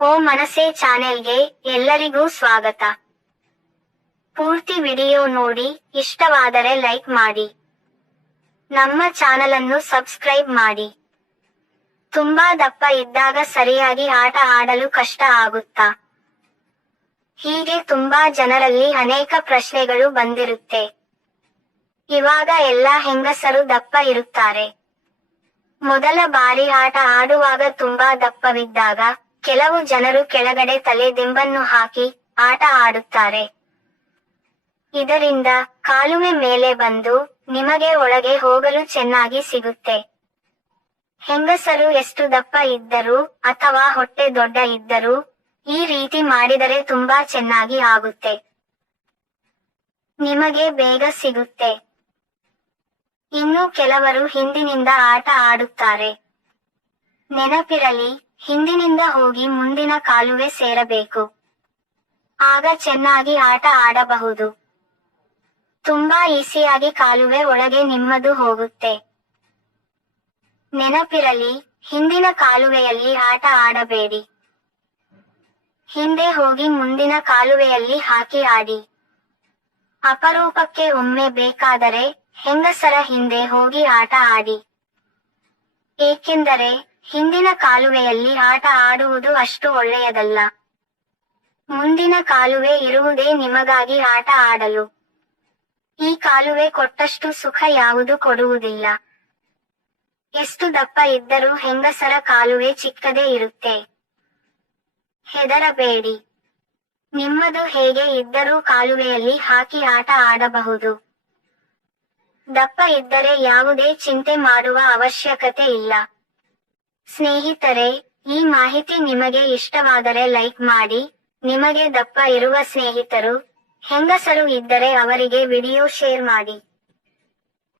ಓ ಮನಸೆ ಚಾನೆಲ್ಗೆ ಎಲ್ಲರಿಗೂ ಸ್ವಾಗತ. ಪೂರ್ತಿ ವಿಡಿಯೋ ನೋಡಿ ಇಷ್ಟವಾದರೆ ಲೈಕ್ ಮಾಡಿ. ನಮ್ಮ ಚಾನಲ್ ಅನ್ನು ಸಬ್ಸ್ಕ್ರೈಬ್ ಮಾಡಿ. ತುಂಬಾ ದಪ್ಪ ಇದ್ದಾಗ ಸರಿಯಾಗಿ ಆಟ ಆಡಲು ಕಷ್ಟ ಆಗುತ್ತಾ? ಹೀಗೆ ತುಂಬಾ ಜನರಲ್ಲಿ ಅನೇಕ ಪ್ರಶ್ನೆಗಳು ಬಂದಿರುತ್ತೆ. ಇವಾಗ ಎಲ್ಲಾ ಹೆಂಗಸರು ದಪ್ಪ ಇರುತ್ತಾರೆ? ಮೊದಲ ಬಾರಿ ಆಟ ಆಡುವಾಗ ತುಂಬಾ ದಪ್ಪವಿದ್ದಾಗ ಕೆಲವು ಜನರು ಕೆಳಗಡೆ ತಲೆ ದಿಂಬನ್ನು ಹಾಕಿ ಆಟ ಆಡುತ್ತಾರೆ. ಇದರಿಂದ ಕಾಲುವೆ ಮೇಲೆ ಬಂದು ನಿಮಗೆ ಒಳಗೆ ಹೋಗಲು ಚೆನ್ನಾಗಿ ಸಿಗುತ್ತೆ. ಹೆಂಗಸರು ಎಷ್ಟು ದಪ್ಪ ಇದ್ದರೂ ಅಥವಾ ಹೊಟ್ಟೆ ದೊಡ್ಡ ಇದ್ದರೂ ಈ ರೀತಿ ಮಾಡಿದರೆ ತುಂಬಾ ಚೆನ್ನಾಗಿ ಆಗುತ್ತೆ. ನಿಮಗೆ ಬೇಗ ಸಿಗುತ್ತೆ. ಇನ್ನು ಕೆಲವರು ಹಿಂದಿನಿಂದ ಆಟ ಆಡುತ್ತಾರೆ. ನೆನಪಿರಲಿ ಹಿಂದಿನಿಂದ ಹೋಗಿ ಮುಂದಿನ ಕಾಲುವೆ ಸೇರಬೇಕು. ಆಗ ಚೆನ್ನಾಗಿ ಆಟ ಆಡಬಹುದು. ತುಂಬಾ ಈಸಿಯಾಗಿ ಕಾಲುವೆ ಒಳಗೆ ನಿಮ್ಮದು ಹೋಗುತ್ತೆ. ನೆನಪಿರಲಿ, ಹಿಂದಿನ ಕಾಲುವೆಯಲ್ಲಿ ಆಟ ಆಡಬೇಡಿ. ಹಿಂದೆ ಹೋಗಿ ಮುಂದಿನ ಕಾಲುವೆಯಲ್ಲಿ ಹಾಕಿ ಆಡಿ. ಅಪರೂಪಕ್ಕೆ ಒಮ್ಮೆ ಬೇಕಾದರೆ ಹೆಂಗಸರ ಹಿಂದೆ ಹೋಗಿ ಆಟ ಆಡಿ. ಏಕೆಂದರೆ ಹಿಂದಿನ ಕಾಲುವೆಯಲ್ಲಿ ಆಟ ಆಡುವುದು ಅಷ್ಟು ಒಳ್ಳೆಯದಲ್ಲ. ಮುಂದಿನ ಕಾಲುವೆ ಇರುವುದೇ ನಿಮಗಾಗಿ ಆಟ ಆಡಲು. ಈ ಕಾಲುವೆ ಕೊಟ್ಟಷ್ಟು ಸುಖ ಯಾವುದು ಕೊಡುವುದಿಲ್ಲ. ಎಷ್ಟು ದಪ್ಪ ಇದ್ದರೂ ಹೆಂಗಸರ ಕಾಲುವೆ ಚಿಕ್ಕದೇ ಇರುತ್ತೆ. ಹೆದರಬೇಡಿ. ನಿಮ್ಮದು ಹೇಗೆ ಇದ್ದರೂ ಕಾಲುವೆಯಲ್ಲಿ ಹಾಕಿ ಆಟ ಆಡಬಹುದು. ದಪ್ಪ ಇದ್ದರೆ ಯಾವುದೇ ಚಿಂತೆ ಮಾಡುವ ಅವಶ್ಯಕತೆ ಇಲ್ಲ. ಸ್ನೇಹಿತರೆ, ಈ ಮಾಹಿತಿ ನಿಮಗೆ ಇಷ್ಟವಾದರೆ ಲೈಕ್ ಮಾಡಿ, ನಿಮಗೆ ದಪ್ಪ ಇರುವ ಸ್ನೇಹಿತರು, ಹೆಂಗಸರು ಇದ್ದರೆ ಅವರಿಗೆ ವಿಡಿಯೋ ಶೇರ್ ಮಾಡಿ.